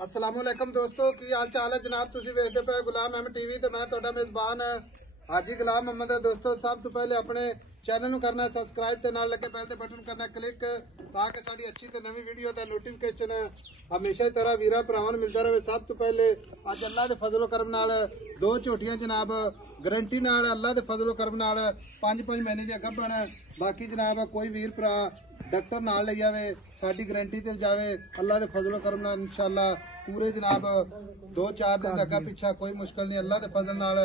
अस्सलामुअलैकुम दोस्तों की हाल चाल है जनाब। तुसी वेखदे पे गुलाम अहमद टीवी ते मैं तुहाडा मेजबान हाजी गुलाम अहमद है। दोस्तों सब तो पहले अपने चैनल ਨੂੰ करना सबसक्राइब ते नाल लगे बेल ते बटन करना क्लिक ताकि साडी अच्छी ते नवी वीडियो दा नोटिफिकेशन हमेशा ही तरह वीरा भरावां नूं मिलदा रहे। सब तो पहले अज अल्लाह दे फजलो करम नाल दो झोटियां जनाब गारंटी नाल अल्लाह दे फजलो करम नाल 5-5 महीने दी गब्बण। बाकी जनाब कोई वीर भरा डॉक्टर नाल ले जावे साडी गारंटी ते जावे अल्लाह दे फजलो करम नाल इंशाअल्लाह पूरे जनाब 2-4 दिन अग्गा पिछा कोई मुश्किल नहीं अल्लाह दे फजल नाल।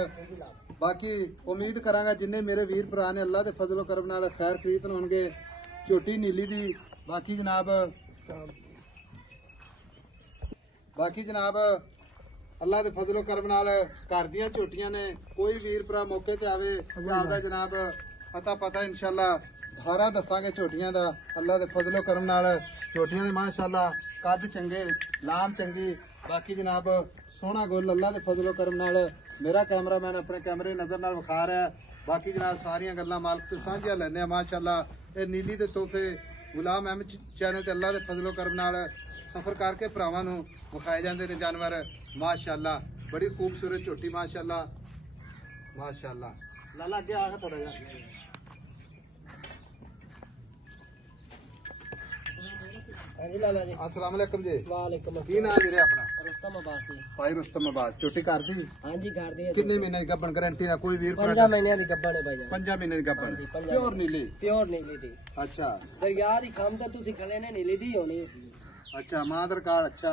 बाकी उम्मीद करांगा जिन्ने मेरे वीर भरा ने अल्लाह दे फजलो करम नाल खैर खरीद होणगे झोटी नीली दी। बाकी जनाब अल्लाह दे फजलो करम नाल घर दियां झोटियां ने कोई वीर भरा मौके ते आवे आपदा जनाब पता पता इंशाअल्लाह सारा दसांगे झोटियां दा अल्लाह दे फजलो करम नाल। झोटियां दे माशाअल्लाह कद चंगे लाम चंगी। बाकी जनाब सोहना गुल अल्लाह दे फजलो करम नाल मेरा कैमरामैन अपने कैमरे नजर नाल विखा रहा है। बाकी जनाब सारियां गल्लां मालक तो सांझियां लैने माशाअल्लाह। ये नीली दे तोहफे गुलाम अहमद चैनल ते अल्लाह दे फजलो करम नाल सफर करके भरावां नूं विखाए जांदे ने जानवर माशाअल्लाह। बड़ी खूबसूरत झोटी माशाअल्लाह माशाअल्लाह। लाला अगे आ थोड़ा जा अस्सलाम वालेकुम जी। वालेकुम की नाम वीरे अपना? रुस्तम अब्बास जी। भाई रुस्तम अब्बास झोटी कर दी? हां जी कर दी। कितने महीने की गब्बन गारंटी ना कोई वीर 5 महीने दी गब्बन है भाई। 5 महीने की गब्बन प्योर नीली दी। अच्छा दरिया दी खम तो तुसी खले ने नीली दी होनी। अच्छा मां दा रिकॉर्ड अच्छा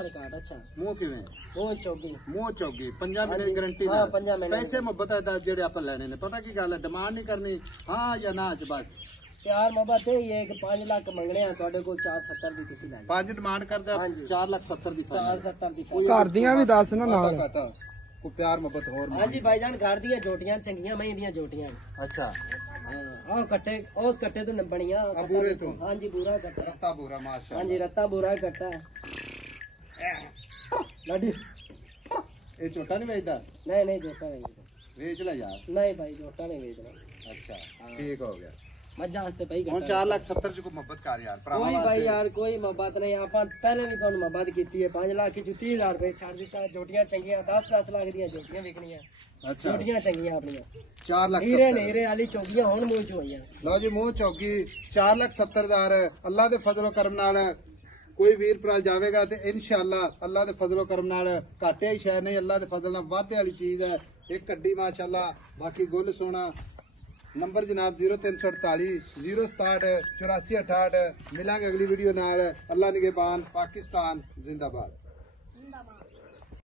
रिकॉर्ड अच्छा। मुंह किवें? मुंह चौगी 5 महीने की गारंटी हां 5 महीने। पैसे मुहब्बत दा जेड़े आप लेने ने पता की गल है डिमांड नहीं करनी हां या ना च बस प्यार मोहब्बत है कि 5 लाख मंगने हैं थोड़े को 470 दी तुसी लै 5 डिमांड करदा 4,70,000 दी 470 दी घर दियां भी दस ना नाल को प्यार मोहब्बत होर हां जी भाईजान घर दियां झोटियां चंगियां मई दियां झोटियां। अच्छा हां कट्टे उस कट्टे तो नंबणियां पूरे तो हां जी पूरा कट्टा रत्ता पूरा माशाअल्लाह। हां जी रत्ता पूरा कट्टा लाडी ये छोटा नहीं बेचदा? नहीं झोटा नहीं बेच ले यार। नहीं भाई झोटा नहीं बेचना। अच्छा ठीक हो गया। मज्जा वास्ते भाई ਹੁਣ 4,70,000 ਚ ਕੋ ਮੁਹੱਬਤ ਕਰ ਯਾਰ ਭਰਾਵਾਂ ਕੋਈ ਭਾਈ ਯਾਰ ਕੋਈ ਮੁਹੱਬਤ ਨਹੀਂ। ਆਪਾਂ ਪਹਿਲੇ ਵੀ ਤੁਹਾਨੂੰ ਮੁਹੱਬਤ ਕੀਤੀ ਹੈ 5 ਲੱਖ ਚ 30,000 ਰੁਪਏ ਛੱਡ ਦਿੱਤਾ। ਝੋਟੀਆਂ ਚੰਗੀਆਂ 10 ਲੱਖ ਦੀਆਂ ਝੋਟੀਆਂ ਵਿਕਣੀਆਂ। ਅੱਛਾ ਝੋਟੀਆਂ ਚੰਗੀਆਂ ਆਪਣੀਆਂ 4,70,000 ਹੀਰੇ ਵਾਲੀ ਚੌਗੀਆਂ ਹੁਣ ਮੂੰਹ ਚ ਹੋਈਆਂ। ਲਓ ਜੀ ਮੂੰਹ ਚੌਗੀ 4,70,000 ਅੱਲਾਹ ਦੇ ਫਜ਼ਲੋ ਕਰਮ ਨਾਲ ਕੋਈ ਵੀਰ ਭਰਾ ਜਾਵੇਗਾ ਤੇ ਇਨਸ਼ਾਅੱਲਾ ਅੱਲਾਹ ਦੇ ਫਜ਼ਲੋ ਕਰਮ ਨਾਲ ਘਾਟੇ ਹੀ ਸ਼ੈ ਨਹੀਂ ਅੱਲਾਹ ਦੇ ਫਜ਼ਲ ਨਾਲ ਵਾਧੇ ਵਾਲੀ ਚੀਜ਼ ਹੈ। ਇੱਕ ਕੱਡੀ ਮਾਸ਼ਾਅੱਲਾ ਬਾਕੀ ਗੁੱਲ ਸੋਨਾ। नंबर जनाब 0348 067 8468। मिलांगे अगली वीडियो नाल। अल्लाह निगहबान पाकिस्तान जिंदाबाद।